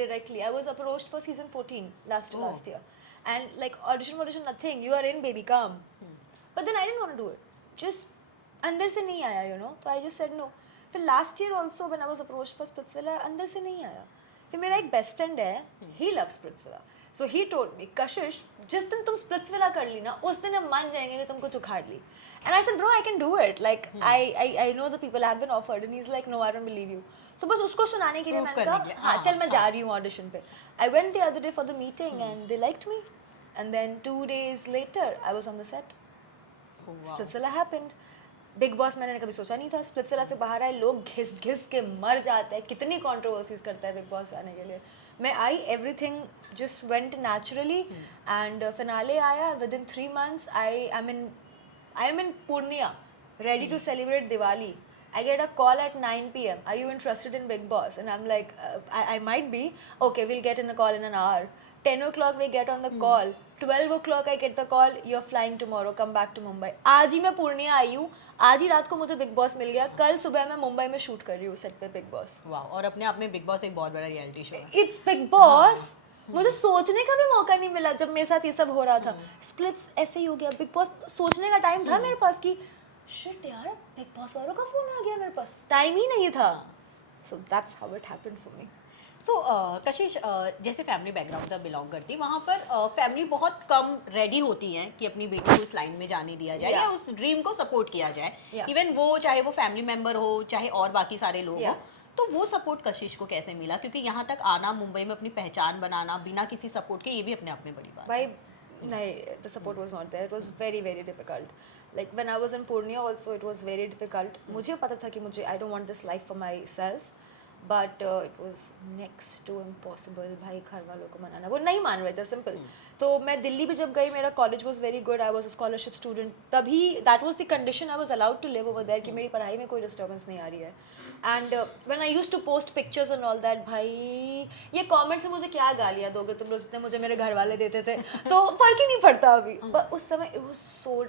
directly. I was approached for season 14 last year, and like audition nothing. You are in, baby, come. But then I didn't want to do it. Just अंदर से नहीं आया, you know. So I just said no. फिर last year also when I was approached for Splitsvilla, अंदर से नहीं आया. फिर मेरा एक best friend है, he loves Splitsvilla. So he told me, Kashish, जिस दिन तुम Splitsvilla कर ली ना, उस दिन हम मान जाएंगे कि तुम कुछ उखाड़ ली. And I said, bro, I can do it. Like I know the people have been offered, and he's like, no, I don't believe you. तो बस उसको सुनाने के लिए मैंने कहा, हाँ चल मैं जा रही हूँ audition पे. I went the other day for the meeting and they liked me. And then 2 days later, I was on the set. Splitsvilla happened. Big Boss मैंने कभी सोचा नहीं था. स्प्लिट्सविला से बाहर आए लोग घिस घिस के मर जाते हैं. कितनी कंट्रोवर्सीज करता है बिग बॉस जाने के लिए. मैं आई, everything just went naturally and finale आया. Within 3 months I am in Purnia ready to celebrate Diwali. I get a call at 9 p.m. Are you interested in Big Boss? And I'm like, I might be. Okay, we'll get in a call in an hour. 10 o'clock we get on the call. 12 o'clock I get the call. You're flying tomorrow. Come back to Mumbai. आज ही मैं पूर्णिया आई हूँ. आज ही रात को मुझे big boss मिल गया. कल सुबह मैं मुंबई में शूट कर रही हूँ सेट पे बिग बॉस. वाह. और अपने आप में बिग बॉस एक बहुत बड़ा रियलिटी शो है. It's big boss. मुझे सोचने का भी मौका नहीं मिला जब मेरे साथ ये सब हो रहा था. स्प्लिट्स ऐसे ही हो गया. बिग बॉस सोचने का टाइम था मेरे पास कि शिट यार बिग बॉस वालों का फोन आ गया मेरे पास. टाइम ही नहीं था. So that's how it happened for me. So Kashish, जैसे फैमिली बैकग्राउंड से बिलोंग करती, वहाँ पर फैमिली बहुत कम रेडी होती हैं कि अपनी बेटी को इस लाइन में जाने दिया जाए या उस ड्रीम को सपोर्ट किया जाए. इवन वो चाहे वो फैमिली मेम्बर हो चाहे और बाकी सारे लोग हो. तो वो सपोर्ट कशिश को कैसे मिला? क्योंकि यहाँ तक आना, मुंबई में अपनी पहचान बनाना बिना किसी सपोर्ट के, ये भी अपने आप में बड़ी बात. भाई नहीं, the support was not there. It was very very difficult. Like when I was in Purnia also it was very difficult. मुझे पता था कि मुझे I don't want this life for myself. But it was next to impossible. भाई घर वालों को मनाना, वो नहीं मान रहे थे. सिंपल. तो मैं दिल्ली भी जब गई, मेरा college was very good. I was a scholarship student. तभी that was the condition I was allowed to live over there कि मेरी पढ़ाई में कोई डिस्टर्बेंस नहीं आ रही है. And when I used to post pictures and all that, भाई ये कमेंट से मुझे क्या गालियाँ दोगे तुम लोग जितने मुझे मेरे घर वाले देते थे. तो फर्क ही नहीं पड़ता अभी. बट उस समय it was so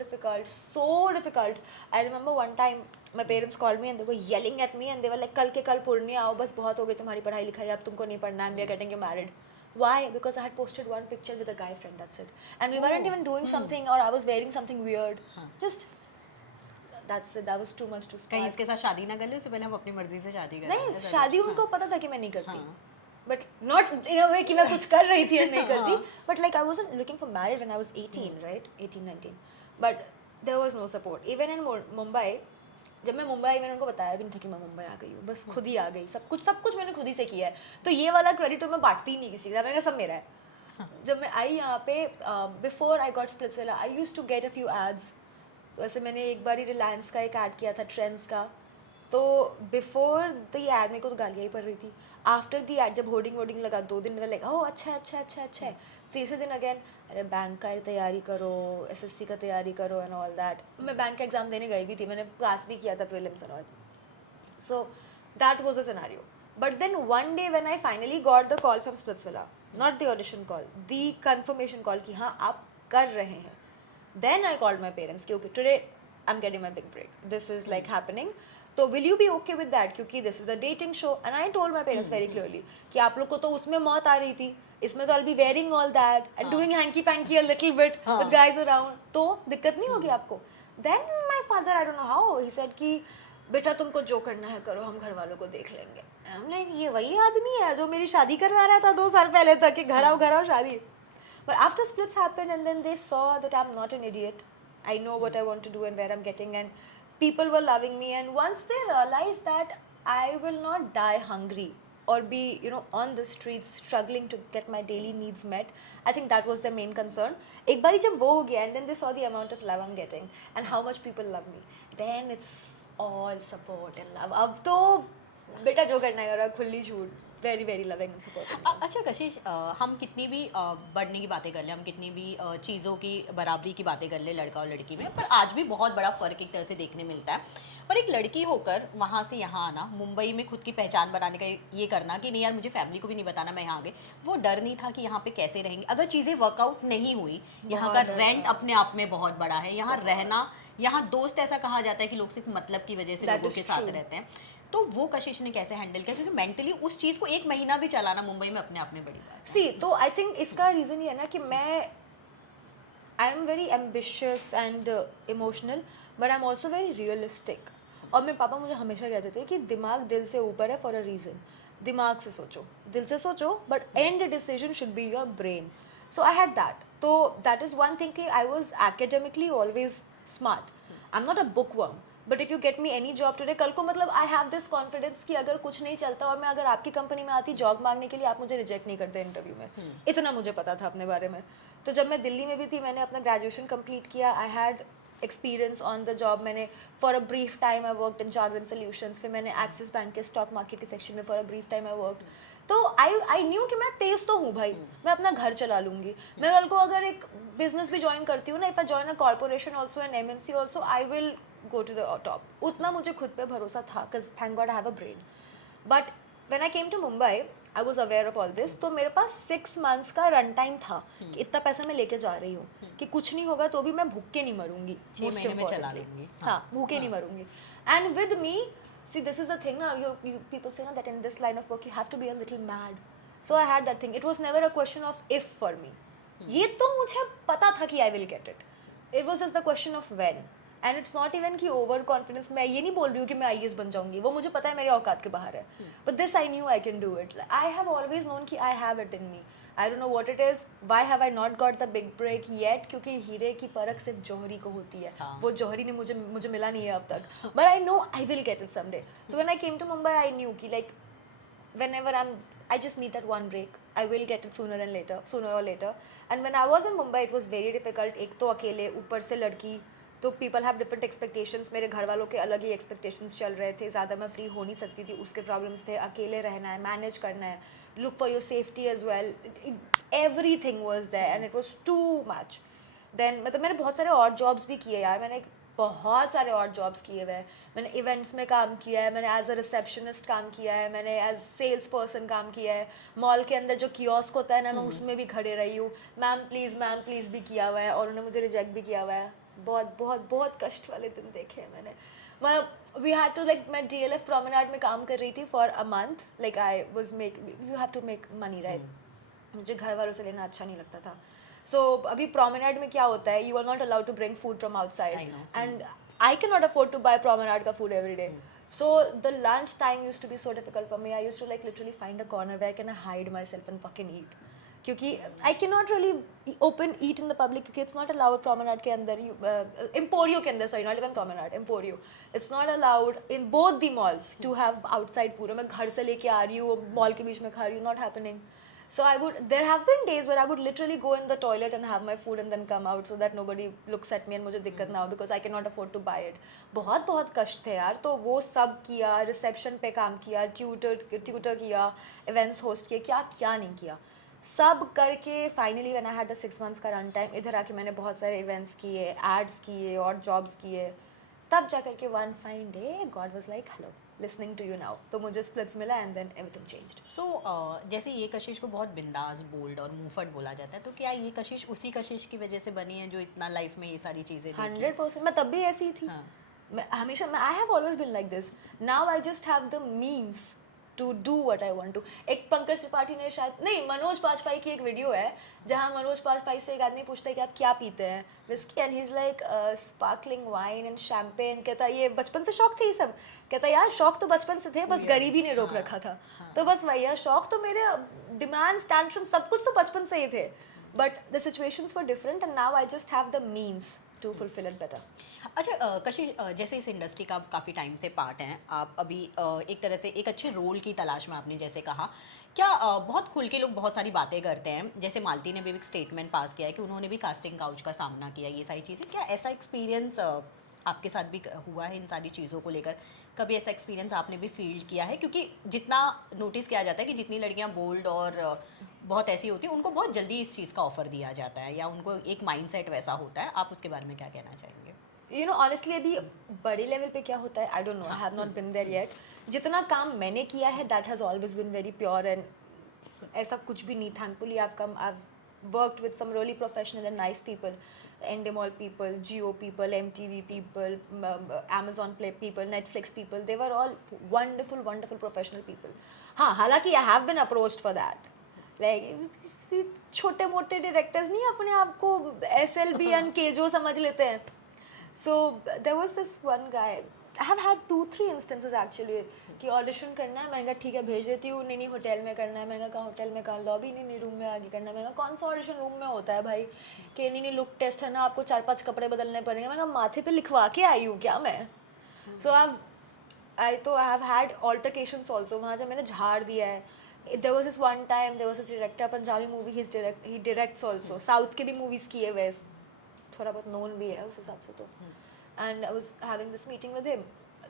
difficult. I remember one time my parents called me and they were yelling at me and they were like, कल के कल पूर्णिया आओ, बस बहुत हो गई तुम्हारी पढ़ाई लिखाई, अब तुमको नहीं पढ़ना है, we are getting you married. Why? Because I had posted one picture with a guy friend, that's it. And we weren't even doing something or I was wearing something weird. Just that's it. That was too much to start. कहीं इसके साथ शादी ना कर ले, उससे पहले हम अपनी मर्जी से शादी करें. नहीं, शादी उनको पता था कि मैं नहीं करती. But not in a way कि मैं कुछ कर रही थी या नहीं करती. But like I wasn't looking for marriage when I was 18, right? 18, 19. But there was no support. Even in Mumbai, जब मैं मुंबई आई मैंने उनको बताया भी नहीं था कि मैं मुंबई आ गई हूँ. बस खुद ही आ गई. सब कुछ मैंने खुद ही से किया है. तो ये वाला क्रेडिट तो मैं बांटती ही नहीं किसी का. मैंने कहा सब मेरा है. जब मैं आई यहाँ पे, before I got Splitsvilla I used to get a few ads. तो ऐसे मैंने एक बार ही रिलायंस का एक ऐड किया था, ट्रेंड्स का. तो बिफोर द एड मेरे को तो गालियाँ ही पड़ रही थी. आफ्टर द एड जब होर्डिंग लगा 2 दिन में लाइक ओह अच्छा है. तीसरे दिन अगेन अरे बैंक का तैयारी करो, एसएससी का तैयारी करो एंड ऑल दैट. मैं बैंक का एग्जाम देने गई भी थी, मैंने पास भी किया था prelims and all. So that was a scenario. But then one day when I finally got the call from Splitsvilla, not the audition call, the confirmation call कि हाँ आप कर रहे हैं, then I called my parents कि okay today I am getting my big break, this is like happening. तो will you be okay with that, क्योंकि this is a dating show. And I told my parents very clearly कि आप लोग को तो उसमें मौत आ रही थी, इसमें तो I be wearing all that and doing hanky panky a little bit with guys around, तो दिक्कत नहीं होगी आपको. Then my father, I don't know how, he said कि बेटा तुमको जो करना है करो, हम घर वालों को देख लेंगे. हमने ये वही आदमी है जो मेरी शादी करवा रहा था 2 साल पहले तक कि घर आओ शादी. But after splits happened and then they saw that I'm not an idiot. I know what I want to do and where I'm getting, and people were loving me. And once they realized that I will not die hungry or be, on the streets struggling to get my daily needs met, I think that was their main concern. एक बारी जब वो हो गया and then they saw the amount of love I'm getting and how much people love me, then it's all support and love. अब तो बेटा जो करना है करो, खुली छूट. Very very loving and supportive. अच्छा कशिश, हम कितनी भी बढ़ने की बातें कर लें, हम कितनी भी चीज़ों की बराबरी की बातें कर लें लड़का और लड़की में, पर आज भी बहुत बड़ा फ़र्क एक तरह से देखने मिलता है. पर एक लड़की होकर वहाँ से यहाँ आना, मुंबई में खुद की पहचान बनाने का ये करना कि नहीं यार मुझे फैमिली को भी नहीं बताना मैं यहाँ आ गई, वो डर नहीं था कि यहाँ पे कैसे रहेंगे अगर चीज़ें वर्कआउट नहीं हुई. यहाँ का रेंट अपने आप में बहुत बड़ा है, यहाँ रहना, यहाँ दोस्त ऐसा कहा जाता है कि लोग सिर्फ मतलब की वजह से लोगों के साथ रहते हैं. तो वो कशिश ने कैसे हैंडल किया, क्योंकि मेंटली उस चीज़ को 1 महीना भी चलाना मुंबई में अपने आप में बड़ी बात है। सी तो आई थिंक इसका रीज़न ये है ना कि मैं I am very ambitious and emotional, but I am also very realistic. और मेरे पापा मुझे हमेशा कहते थे कि दिमाग दिल से ऊपर है फॉर अ रीज़न. दिमाग से सोचो, दिल से सोचो, but and decision should be your brain. So I had that. तो दैट इज़ वन थिंग कि I was academically always smart. I am not a book worm, but if you get me any job today, कल को मतलब I have this confidence कि अगर कुछ नहीं चलता और मैं अगर आपकी कंपनी में आती जॉब मांगने के लिए, आप मुझे रिजेक्ट नहीं करते इंटरव्यू में. इतना मुझे पता था अपने बारे में. तो जब मैं दिल्ली में भी थी, मैंने अपना ग्रेजुएशन कंप्लीट किया. I had experience on the job. मैंने for a brief time I worked in Jagran solutions. फिर मैंने एक्सिस बैंक के स्टॉक मार्केट के सेक्शन में for a brief time I worked. तो आई न्यू कि मैं तेज़ तो हूँ भाई, मैं अपना घर चला लूँगी. मैं कल को अगर एक बिजनेस भी ज्वाइन करती हूँ ना, if I join a corporation also an MNC also, I will go to the top. उतना मुझे खुद पे भरोसा था, because thank God I have a brain. But when I came to Mumbai, I was aware of all this. तो मेरे पास 6 months का run time था कि इतना पैसा मैं लेके जा रही हूँ कि कुछ नहीं होगा तो भी मैं भूखे नहीं मरूंगी. 6 महीने में चला लूंगी. हाँ, भूखे नहीं मरूंगी. And with me, see, this is the thing now. You people say ना that in this line of work you have to be a little mad. So I had that thing. It was never a question of if for me. ये तो मुझे पता था कि I will get it. It was just the question of when. And it's not even कि over confidence. मैं ये नहीं बोल रही हूँ कि मैं IAS बन जाऊंगी, वो मुझे पता है मेरे औकात के बाहर है. But this I knew I can do it. I have always known कि I have it in me. I don't know what it is, why have I not got the big break yet. क्योंकि हीरे की परख सिर्फ जौहरी को होती है. वो जौहरी ने मुझे मिला नहीं है अब तक. But I know I will get it someday. So when I came to Mumbai I knew कि like whenever I just need that one break. I will get it sooner or later. And when I was in Mumbai, it was very difficult. एक तो अकेले, ऊपर से लड़की, तो people have different expectations. मेरे घर वालों के अलग ही एक्सपेक्टेशंस चल रहे थे. ज़्यादा मैं फ्री हो नहीं सकती थी, उसके प्रॉब्लम्स थे. अकेले रहना है, मैनेज करना है, look for your safety as well. Every thing was there and it was too much. Then मतलब मैंने बहुत सारे और जॉब्स भी किए यार. मैंने बहुत सारे और जॉब्स किए हुए हैं. मैंने इवेंट्स में काम किया है, मैंने एज अ रिसेप्शनिस्ट काम किया है, मैंने एज सेल्स पर्सन काम किया है. मॉल के अंदर जो कियोस्क होता है ना, मैं उसमें भी खड़े रही हूँ. मैम प्लीज़ भी किया हुआ है और उन्होंने मुझे रिजेक्ट भी किया हुआ है. बहुत बहुत बहुत कष्ट वाले दिन देखे हैं मैंने. मतलब वी हैड टू लाइक, मैं DLF प्रोमेनाड में काम कर रही थी for a month. Like I was make, you have to make money right. मुझे घर वालों से लेना अच्छा नहीं लगता था. सो अभी प्रोमेनाड में क्या होता है, you are not allowed to bring food from outside and I can not afford to buy promenade का food every day. So the lunch time used to be so difficult for me. I used to like literally find a corner where I can hide myself and fucking eat. क्योंकि I cannot really eat in the public क्योंकि it's not allowed. Promenade के अंदर Emporio के अंदर, sorry, not even Promenade, Emporio. It's not allowed in both the malls to have outside food. मैं घर से लेके आ रही हूँ, मॉल के बीच में खा रही हूँ, not happening. So there have been days where I would literally go in the toilet and have my food and then come out so that nobody looks at me and मुझे दिक्कत ना हो because I cannot afford to buy it. बहुत बहुत कष्ट थे यार. तो वो सब किया, रिसेप्शन पे काम किया, ट्यूटर किया, इवेंट्स होस्ट किए, क्या नहीं किया. सब करके finally when I had the 6 months का रन टाइम, इधर आके मैंने बहुत सारे इवेंट्स किए, एड्स किए और जॉब्स किए. तब जा करके one fine day God was like hello, listening to you now. तो मुझे स्प्लिट्स मिला and then everything changed. So जैसे ये कशिश को बहुत बिंदास, बोल्ड और मुंहफट बोला जाता है, तो क्या ये कशिश उसी कशिश की वजह से बनी है जो इतना लाइफ में ये सारी चीज़ें 100%. मैं तब भी ऐसी ही थी. हाँ. मैं हमेशा, I have always been like this. Now I just have the means to do what I want to. एक पंकज त्रिपाठी ने शायद नहीं, मनोज बाजपेयी की एक वीडियो है जहाँ मनोज बाजपेयी से एक आदमी पूछता है कि आप क्या पीते हैं, whisky, and he is like sparkling wine and champagne. कहता ये बचपन से शौक थे ये सब. कहता यार शौक तो बचपन से थे, बस गरीबी ने रोक रखा था. तो बस वही है, शौक तो मेरे, डिमांड्स, टैंट्रम, सब कुछ तो बचपन से ही थे. But the situations were different and now I just have the means to fulfil it better. अच्छा कशिश, जैसे इस इंडस्ट्री का आप काफ़ी टाइम से पार्ट हैं, आप अभी एक तरह से एक अच्छे रोल की तलाश में, आपने जैसे कहा, क्या बहुत खुल के लोग बहुत सारी बातें करते हैं. जैसे मालती ने भी एक स्टेटमेंट पास किया है कि उन्होंने भी कास्टिंग काउच का सामना किया, ये सारी चीज़ें. क्या ऐसा एक्सपीरियंस आपके साथ भी हुआ है इन सारी चीज़ों को लेकर? कभी ऐसा एक्सपीरियंस आपने भी फील किया है? क्योंकि जितना नोटिस किया जाता है कि जितनी लड़कियां बोल्ड और बहुत ऐसी होती हैं, उनको बहुत जल्दी इस चीज़ का ऑफर दिया जाता है या उनको एक माइंडसेट वैसा होता है. आप उसके बारे में क्या कहना चाहेंगे? यू नो ऑनेस्टली अभी बड़े लेवल पे क्या होता है, I don't know, I have not been there yet. जितना काम मैंने किया है that has always been very pure and ऐसा कुछ भी नहीं. Thankfully I have worked with some really professional and nice people. Endemol people, Geo people, MTV people, Amazon Play people, Netflix people. They were all wonderful, wonderful professional people. हाँ, हालांकि I have been approached for that. Like छोटे मोटे directors नहीं अपने आप को SLB and KJo समझ लेते हैं. So there was this one guy. I have had 2-3 instances actually कि ऑडिशन करना है. मैंने कहा ठीक है भेज देती हूँ. नहीं होटल में करना है. मैंने कहा होटल में कहाँ, लॉबी नहीं रूम में आगे करना है. मैंने कहा कौन सा ऑडिशन रूम में होता है भाई. कि नहीं लुक टेस्ट है ना, आपको 4-5 कपड़े बदलने पड़ेंगे. मैंने कहा माथे पे लिखवा के आई हूँ क्या मैं. सो I have had altercations also. वहाँ जब मैंने झाड़ दिया है. There was this one time, there was this director, Punjabi movie he directs also. South के भी movies किए हुए, थोड़ा बहुत known भी है उस हिसाब से तो. And I was having this meeting with him.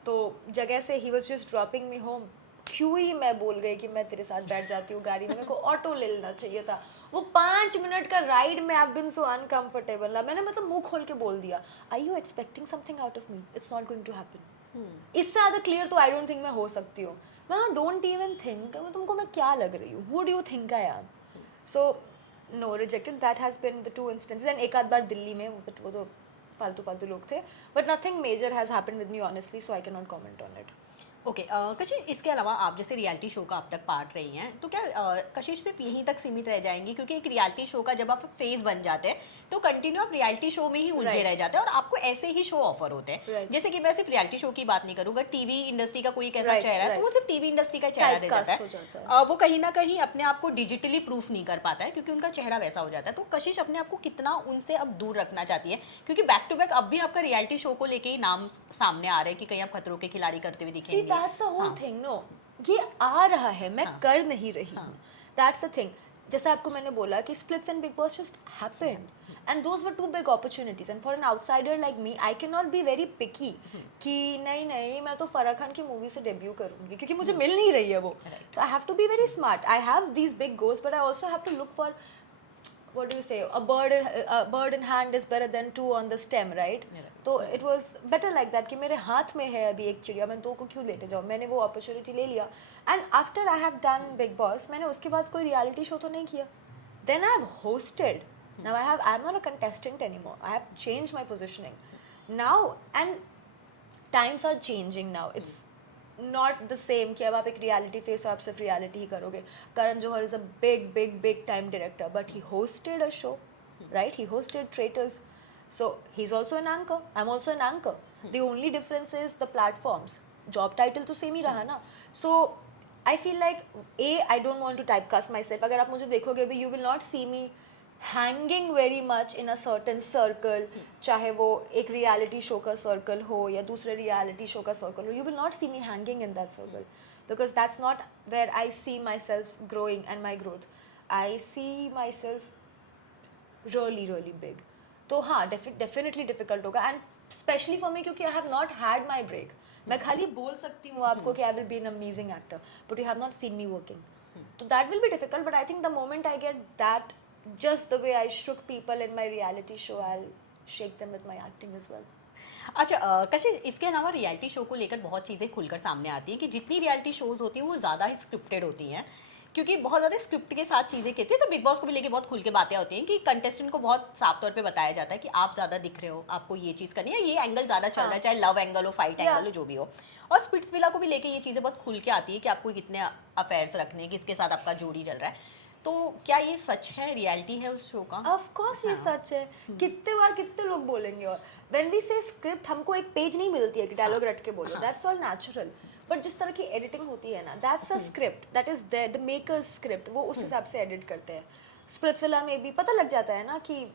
तो जगह से he was just dropping me home. क्यों ही मैं बोल गई कि मैं तेरे साथ बैठ जाती हूँ गाड़ी में, मेरे को ऑटो ले लेना चाहिए था. वो 5 मिनट का राइड में I've been so uncomfortable. मैंने मतलब मुंह खोल के बोल दिया, Are you expecting something out of me? It's not going to happen. इससे ज़्यादा क्लियर तो आई डोंट थिंक मैं हो सकती हूँ. मैं डोंट इवन थिंक तुमको मैं क्या लग रही हूँ. Would you think I am. So no, rejected. That has been the 2 instances. And एक आध बार दिल्ली में, बट वो तो फालतू लोग थे. But nothing major has happened with me honestly, so I can not comment on it. Okay Kashish, इसके अलावा आप जैसे रियलिटी शो का अब तक पार्ट रही हैं, तो क्या कशिश सिर्फ यहीं तक सीमित रह जाएंगी? क्योंकि एक रियलिटी शो का जब आप फेस बन जाते हैं तो कंटिन्यू आप रियलिटी शो में ही उलझे रह जाते हैं और आपको ऐसे ही शो ऑफर होते हैं. जैसे कि मैं सिर्फ रियलिटी शो की बात नहीं करूँगा, टीवी इंडस्ट्री का कोई एक ऐसा चेहरा है तो वो सिर्फ टीवी इंडस्ट्री का चेहरा दे जाता है. वो कहीं ना कहीं अपने आप को डिजिटली प्रूफ नहीं कर पाता है क्योंकि उनका चेहरा वैसा हो जाता है. तो कशिश अपने आप को कितना उनसे अब दूर रखना चाहती है? क्योंकि बैक टू बैक अब भी आपका रियलिटी शो को लेके ही नाम सामने आ रहा है कि कहीं आप खतरों के खिलाड़ी करते हुए दिखेंगे. नो, ये आ रहा है, मैं कर नहीं रही हूँ. That's the thing. जैसे आपको मैंने बोला कि Splits and Bigg Boss just happened and those were 2 big opportunities. And for an outsider like me, I can not be very picky कि नहीं मैं तो फराह खान की मूवी से डेब्यू करूँगी क्योंकि मुझे मिल नहीं रही है वो. So I have to be very smart. I have these big goals but I also have to look for, what do you say, a bird in hand is better than 2 on the stem, right? तो it was better like that कि मेरे हाथ में है अभी एक चिड़िया, मैं 2 को क्यों लेते जाऊँ. मैंने वो अपॉर्चुनिटी ले लिया. And after I have done Bigg Boss, मैंने उसके बाद कोई रियलिटी शो तो नहीं किया. Then I have hosted. Now I am not a contestant anymore. I have change my positioning now and times are changing now. It's not the same कि अब आप एक रियलिटी फेस हो, आप सिर्फ रियलिटी ही करोगे. Karan Johar is a big time director but he hosted a show, right? He hosted Traitors. So he is also an anchor, I am also an anchor. The only difference is the platforms. Job title तो same ही रहा ना. So I feel like I don't want to type cast myself. अगर आप मुझे देखोगे भी, you will not see me hanging very much in a certain circle, चाहे वो एक रियलिटी शो का सर्कल हो या दूसरे रियलिटी शो का सर्कल हो. You will not see me hanging in that circle because that's not where I see myself growing and my growth. I see myself really big. तो हाँ, definitely difficult होगा and specially for me क्योंकि I have not had my break. मैं खाली बोल सकती हूँ आपको कि I will be an amazing actor but you have not scene me working. तो that will be difficult but I think the moment I get that, just the way I shook people in my reality show, I'll shake them with my acting as well. अच्छा कशिश, इसके अलावा reality show को लेकर बहुत चीज़ें खुलकर सामने आती हैं कि जितनी रियलिटी शोज़ होती हैं वो ज़्यादा ही स्क्रिप्टेड होती हैं क्योंकि बहुत ज़्यादा स्क्रिप्ट के साथ चीज़ें कहती है. तो बिग बॉस को भी लेके बहुत खुल के बातें होती हैं कि कंटेस्टेंट को बहुत साफ तौर पे बताया जाता है कि आप ज़्यादा दिख रहे हो, आपको ये चीज़ करनी है, ये एंगल ज़्यादा चल रहा है, चाहे लव एंगल हो, फाइट एंगल हो, जो भी हो. और स्पिट्सविला को भी लेके ये चीज़ें बहुत खुल के आती है कि आपको कितने अफेयर्स रखने हैं, किसके साथ आपका जोड़ी चल रहा है. तो क्या ये सच है, रियलिटी है उस शो का? ऑफ कोर्स ये सच है. कितने बार कितने लोग बोलेंगे. और व्हेन वी से स्क्रिप्ट, हमको एक पेज नहीं मिलती है कि डायलॉग रट के बोलो. That's all natural. बट जिस तरह की एडिटिंग होती है ना, that's a script, that is there, the makers script. वो उस हिसाब से एडिट करते हैं. स्प्लिट्सविला में भी पता लग जाता है ना कि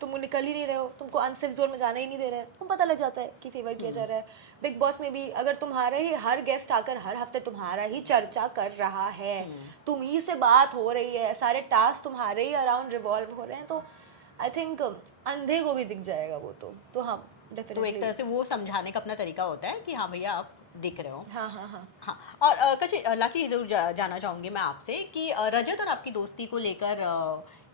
तुम निकल ही नहीं रहे हो, तुमको अनसेफ जोन में जाने ही नहीं दे रहे हैं, तुम पता लग जाता है कि फेवर किया जा रहा है. बिग बॉस में भी अगर तुम्हारे ही हर गेस्ट आकर हर हफ्ते तुम्हारा ही चर्चा कर रहा है, तुम ही से बात हो रही है, सारे टास्क तुम्हारे ही अराउंड रिवॉल्व हो रहे हैं, तो आई थिंक अंधे को भी दिख जाएगा वो. तो हाँ, डेफिनेटली. तो एक तरह से वो समझाने का अपना तरीका होता है कि हाँ भैया आप दिख रहे हो. हाँ. और कशिश, लास्टली जरूर जानना चाहूँगी मैं आपसे कि रजत और आपकी दोस्ती को लेकर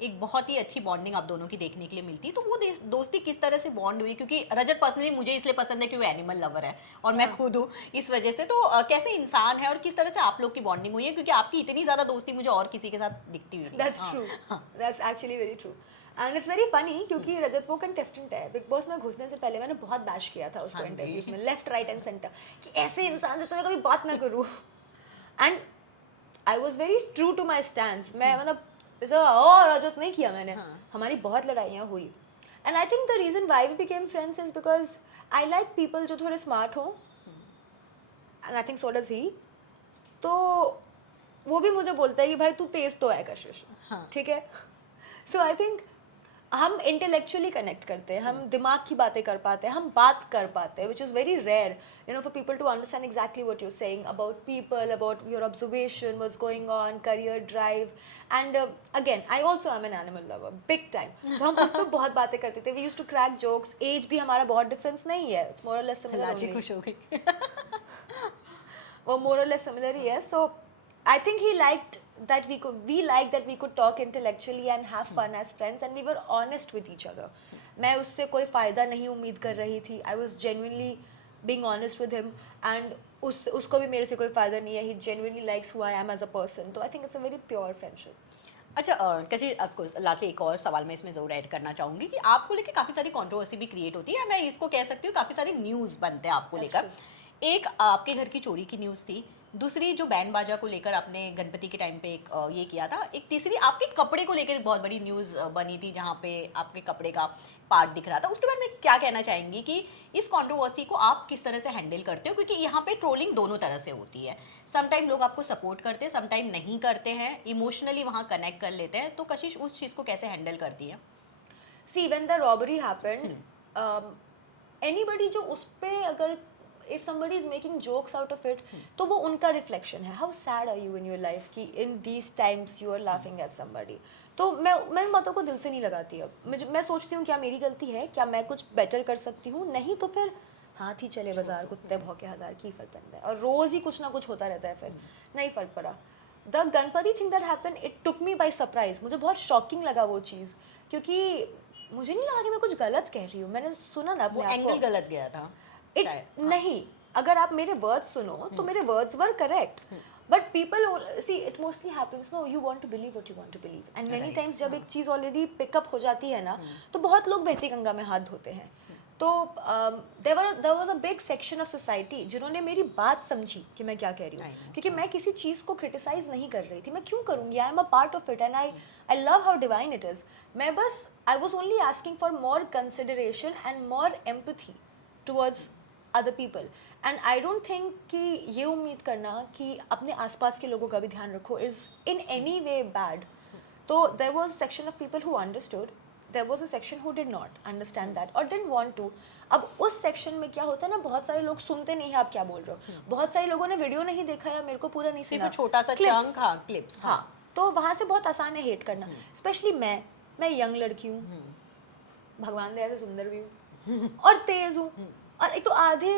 एक बहुत ही अच्छी बॉन्डिंग आप दोनों की देखने के लिए मिलती है। तो वो दोस्ती किस तरह से बॉन्ड हुई, क्योंकि रजत पर्सनली मुझे इसलिए पसंद है कि वो एनिमल लवर है और मैं खुद हूँ इस वजह से। तो कैसे इंसान है और किस तरह से आप लोग की बॉन्डिंग हुई है, क्योंकि आपकी इतनी ज्यादा दोस्ती मुझे और किसी के साथ दिखती हुई नहीं है। That's true. That's actually very true. And it's very funny क्योंकि रजत वो कंटेस्टेंट है। बिग बॉस में घुसने से पहले मैंने बहुत बैश किया था उसको इंटरव्यूज में, लेफ्ट राइट एंड सेंटर, कि ऐसे इंसान से तो मैं कभी बात ना करूँ। And I was very true to my stand. मैं मतलब ऐसा और रजत नहीं किया मैंने। हमारी बहुत लड़ाइयाँ हुई। And I think the reason why we became friends is because I like people जो थोड़े स्मार्ट हों, and I think so does he. तो वो भी मुझे बोलता है कि भाई तू तेज तो है कशिश, ठीक है। सो आई थिंक हम इंटेलेक्चुअली कनेक्ट करते हैं, हम दिमाग की बातें कर पाते हैं, हम बात कर पाते हैं, which is very rare, you know, for people to understand exactly what you saying about people, about your observation, what's going on, career drive. And again I also am an animal lover big time. तो हम उस पर बहुत बातें करते थे। We used to crack jokes. एज भी हमारा बहुत डिफरेंस नहीं है, इट्स मोर और लेस सिमिलर। लाची खुश हो गई। वो मोर और लेस सिमिलर ही है। सो I think he liked that we liked that we could talk intellectually and have fun as friends, and we were honest with each other. मैं उससे कोई फ़ायदा नहीं उम्मीद कर रही थी। I was genuinely being honest with him, and उसको भी मेरे से कोई फ़ायदा नहीं है। He genuinely likes who I am as a person. तो I think it's a very pure friendship. अच्छा, कैसे आपको लास्ट एक और सवाल मैं इसमें ज़रूर ऐड करना चाहूँगी कि आपको लेके काफ़ी सारी कंट्रोवर्सी भी क्रिएट होती है, मैं इसको कह सकती हूँ काफ़ी सारे न्यूज़ बनते हैं आपको That's लेकर। एक आपके घर की चोरी की न्यूज़ थी, दूसरी जो बैंड बाजा को लेकर आपने गणपति के टाइम पे एक ये किया था, एक तीसरी आपके कपड़े को लेकर बहुत बड़ी न्यूज़ बनी थी जहाँ पे आपके कपड़े का पार्ट दिख रहा था। उसके बारे में क्या कहना चाहेंगी कि इस कंट्रोवर्सी को आप किस तरह से हैंडल करते हो, क्योंकि यहाँ पे ट्रोलिंग दोनों तरह से होती है। समटाइम लोग आपको सपोर्ट करते हैं, समटाइम नहीं करते हैं, इमोशनली वहाँ कनेक्ट कर लेते हैं। तो कशिश उस चीज़ को कैसे हैंडल करती है? See, when the robbery happened, anybody जो उस पे अगर if somebody is making jokes out of it, तो वो उनका रिफ्लेक्शन है। How sad are you in your life कि in these times you are laughing at somebody? तो मैं इन बातों को दिल से नहीं लगाती अब। मैं सोचती हूँ क्या मेरी गलती है, क्या मैं कुछ बेटर कर सकती हूँ, नहीं तो फिर हाथ ही चले बाजार, कुत्ते भौंके हज़ार, की फर्क पड़ता है। और रोज़ ही कुछ ना कुछ होता रहता है, फिर नहीं फ़र्क पड़ा। The Ganpati thing that happen, it took me by surprise. मुझे बहुत शॉकिंग लगा वो चीज़, क्योंकि मुझे नहीं लगा कि मैं कुछ गलत कह रही हूँ। मैंने सुना ना वो अपने आप को, एंगल गलत गया था शायद। नहीं, अगर आप मेरे वर्ड्स सुनो तो मेरे words were correct, but people see it mostly happens, no, you want to believe what you want to believe, and many times जब एक चीज़ ऑलरेडी पिकअप हो जाती है ना, तो बहुत लोग बहती गंगा में हाथ धोते हैं। तो there was a big section of society जिन्होंने मेरी बात समझी कि मैं क्या कह रही हूँ, क्योंकि मैं किसी चीज़ को क्रिटिसाइज नहीं कर रही थी। मैं क्यों करूँगी? I am a part of it, and I love how divine it is. मैं बस I was only asking for more consideration and more empathy towards other people, and I don't think कि ये उम्मीद करना कि अपने आसपास के लोगों का भी ध्यान रखो is in any way bad. तो there was section of people who understood, there was a section who did not understand that और डिडंट वांट टू। अब उस सेक्शन में क्या होता है ना, बहुत सारे लोग सुनते नहीं है आप क्या बोल रहे हो। बहुत सारे लोगों ने वीडियो नहीं देखा या मेरे को पूरा नहीं सुना, सिर्फ छोटा सा चंक, हाँ, क्लिप्स। हाँ, तो वहाँ से बहुत आसान है हेट करना। स्पेशली मैं यंग लड़की हूँ, भगवान दया से सुंदर भी हूँ और तेज़ हूँ, और एक तो आधे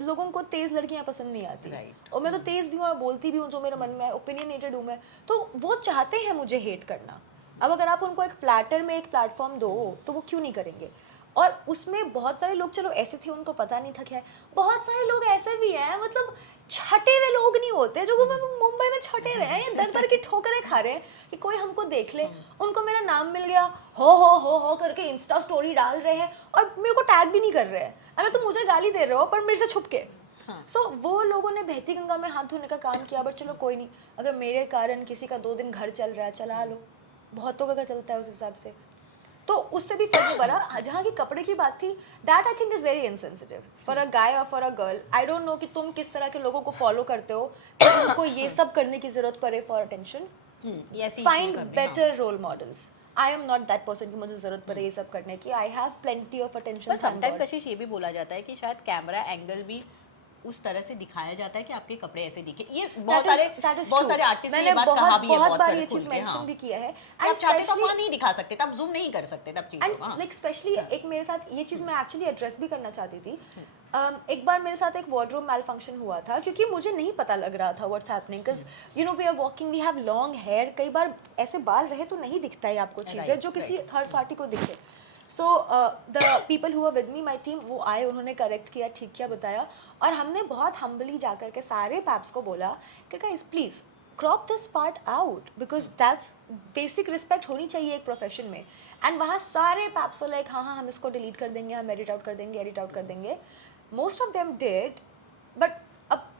लोगों को तेज लड़कियां पसंद नहीं आती, और मैं तो तेज भी हूँ और बोलती भी हूँ जो मेरे मन में है, ओपिनियनेटेड हूँ मैं, तो वो चाहते हैं मुझे हेट करना। अब अगर आप उनको एक प्लेटर में एक प्लेटफॉर्म दो तो वो क्यों नहीं करेंगे। और उसमें बहुत सारे लोग चलो ऐसे थे, उनको पता नहीं था क्या है, बहुत सारे लोग ऐसे भी हैं, मतलब छटे हुए लोग नहीं होते जो मुंबई में छटे हुए हैं, ये दर दर की ठोकरें खा रहे हैं कि कोई हमको देख ले, उनको मेरा नाम मिल गया, हो करके इंस्टा स्टोरी डाल रहे हैं और मेरे को टैग भी नहीं कर रहे हैं, अरे तो मुझे गाली दे रहे हो पर मेरे से छुप के। सो वो लोगों ने बहती गंगा में हाथ धोने का काम किया, बट चलो कोई नहीं, अगर मेरे कारण किसी का 2 दिन घर चल रहा है, चला लो, बहुतों का चलता है उस हिसाब से, तो उससे भी फर्क नहीं पड़ा। जहाँ की कपड़े की बात थी, that I think is very insensitive for a guy और for a girl. I don't know कि तुम किस तरह के लोगों को फॉलो करते हो कि तुमको ये सब करने की जरूरत पड़े for attention. Find better role models. I am not that person कि मुझे जरूरत पड़े ये सब करने की। I have plenty of attention. पर समटाइम कशिश ये भी बोला जाता है कि शायद कैमरा एंगल भी उस तरह से दिखाया जाता है कि आपके कपड़े ऐसे दिखे। ये बहुत सारे आर्टिस्ट ने ये बात कहा भी है, बहुत बार ये चीज मेंशन भी किया है। आप चाहते तो आप वहाँ नहीं दिखा सकते, तब जूम नहीं कर सकते, तब चीज़ लाइक स्पेशली एक मेरे साथ ये चीज मैं एक्चुअली एड्रेस भी करना चाहती थी। एक बार मेरे साथ एक वार्डरोब मैल फंक्शन हुआ था क्योंकि मुझे नहीं पता लग रहा था what's happening because you know we are walking we have long hair कई बार ऐसे बाल रहे तो नहीं दिखता है आपको चीज़ें Right, जो किसी right. थर्ड पार्टी को दिखे so the people who are with me my team वो आए उन्होंने करेक्ट किया ठीक किया बताया और हमने बहुत हम्बली जा कर के सारे पैप्स को बोला कि guys please crop this part out because that's basic respect होनी चाहिए एक प्रोफेशन में एंड वहाँ सारे पैप्स वो लाइक हाँ हम इसको डिलीट कर देंगे हम एडिट आउट कर देंगे most of them did but अब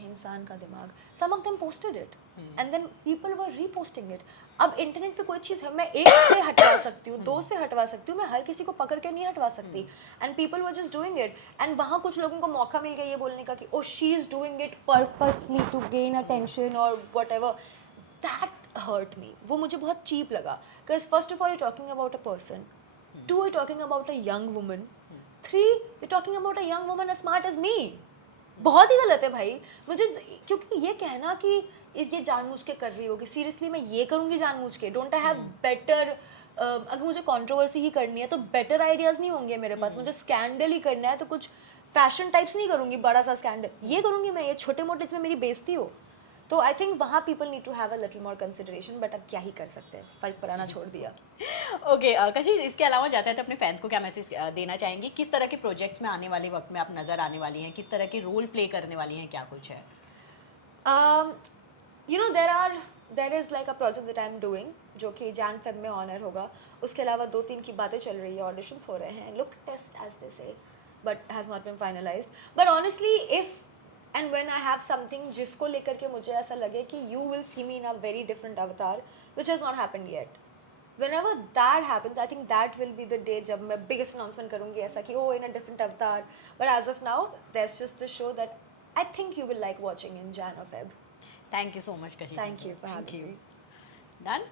इंसान का दिमाग some of them posted it and then people were reposting it अब इंटरनेट पे कोई चीज़ है मैं एक से हटवा सकती हूँ दो से हटवा सकती हूँ मैं हर किसी को पकड़ के नहीं हटवा सकती and people were just doing it and वहाँ कुछ लोगों को मौका मिल गया ये बोलने का कि oh she is doing it purposely to gain attention और whatever that hurt me वो मुझे बहुत चीप लगा because first of all you talking about a person to you talking about a young woman 3 you're talking about a young woman as smart as me बहुत ही गलत है भाई मुझे क्योंकि ये कहना कि ये जानबूझ के कर रही होगी सीरियसली मैं ये करूँगी जानबूझ के डोंट आई हैव बेटर अगर मुझे कंट्रोवर्सी ही करनी है तो बेटर आइडियाज़ नहीं होंगे मेरे पास मुझे स्कैंडल ही करना है तो कुछ फैशन टाइप्स नहीं करूँगी बड़ा सा स्कैंडल ये करूँगी मैं ये छोटे मोटे इसमें मेरी बेइज्जती हो तो आई थिंक वहाँ people need to have a little more consideration but अब क्या ही कर सकते हैं फर्क पड़ाना छोड़ दिया ओके कशिश इसके अलावा जाते हैं तो अपने फैंस को क्या मैसेज देना चाहेंगी किस तरह के प्रोजेक्ट्स में आने वाले वक्त में आप नज़र आने वाली हैं किस तरह के रोल प्ले करने वाली हैं क्या कुछ है you know there is like a project that I am doing जो कि जैन फेब में ऑनर होगा उसके अलावा 2-3 की बातें चल रही है ऑडिशंस हो रहे हैं look test as they say but has not been finalised but honestly if and when I have something जिसको लेकर के मुझे ऐसा लगे कि you will see me in a very different avatar which has not happened yet whenever that happens I think that will be the day जब मैं biggest announcement करूँगी ऐसा कि oh in a different avatar but as of now there's just this show that I think you will like watching in Jan or Feb. Thank you so much Kashish Thank you for having me. Done